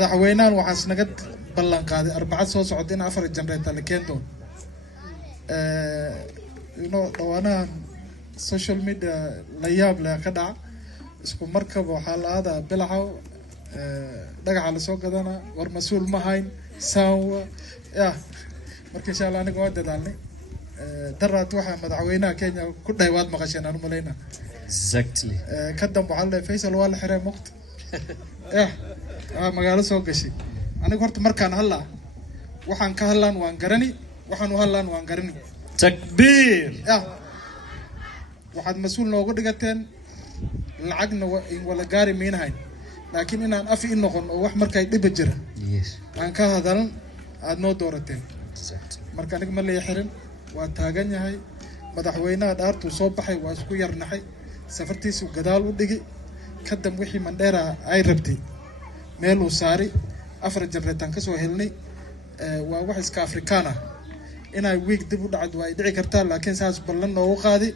madaxweynahan waxaas naga ballan qaaday arbacad soo socda in 4 janreeta la keento dhawaanahan social media la yaab leh ka dhaca isku markaba waxaa la aadaa bilaxaw dhagaxa la soo gadana war mas-uul ma hayn saawa marka insha Allah aniga waa dadaalnay daraad waxaa madaxweynaha Kenya ku dhahay waad maqasheen aan malayna exactly ka dambe waxaa la Faisal waa la xiray muqt magaalo soo gashay aniga horta markaan hadlaa waxaan ka hadlaan waan garani waxaan u hadlaan waan garani takbiir waxaad mas-uul nooga dhigateen lacagna in wala gaari miinahay laakiin inaan afi in noqon oo wax markay dhib jira aan ka hadalan aad noo doorateen marka aniga ma leeyahay xirin waa taagan yahay madaxweynaha dhaartu soo baxay waa isku yarnaxay safartiisu gadaal u dhigi ka dam wixii Mandera ay rabtay meel uu saari 4 janreetan ka soo helnay waa wax iska Afrikaan ah inay week dib u dhacdo way dhici kartaa laakiin saas ballan noogu qaadi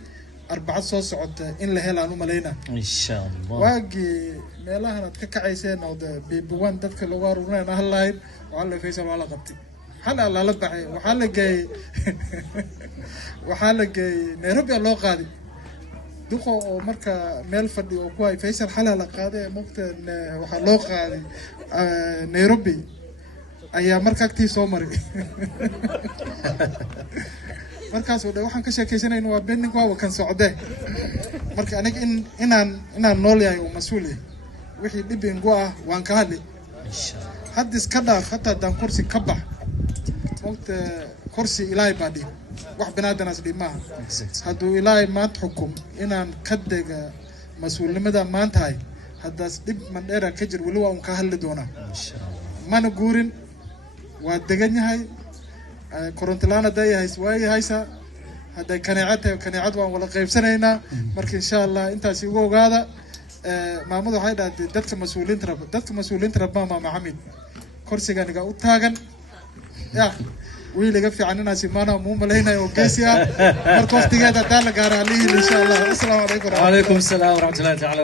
arbacad soo socota in la helaan u maleynaa insha Allah waagi meelahan aad ka kacayseen oo biibuwan dadka lagu aruurinayna halayd waxa la Faisal wala qabtay hal la baxay waxa la geey Nairobi loo qaadi duqo oo marka meel fadhi oo ku ay Faisal xalal la qaaday maqtan waxa loo qaaday Nairobi ayaa marka agtii soo maray markaas oo waxaan ka sheekaysanayno waa beenin waa kan socde marka aniga inaan nool yahay oo mas'uul yahay wixii dhibin go ah waan ka hadli haddii iska dhaaf hatta dan kursi ka bax waqti kursi ilaahay baadi wax banaadanaas dhimaha hadduu ilaahay maad xukum inaan ka dega mas'uulnimada maanta hay haddaas dhib Mandera ka jir wali waa un ka hadli doonaa mana guurin waa degan yahay korontilaana dayahay way haysa haday kaneecad waan wala qaybsanaynaa marka insha Allah intaas ugu ogaada maamadu waxay dhaatay dadka mas'uuliinta raba ma Maxamed kursiganiga u taagan wiiliga fiican inaas imaana muu malaynayo geesiya marka waqtigeeda taa la gaaraa insha Allah. Assalaamu alaykum wa alaykum asalaam wa rahmatullahi ta'ala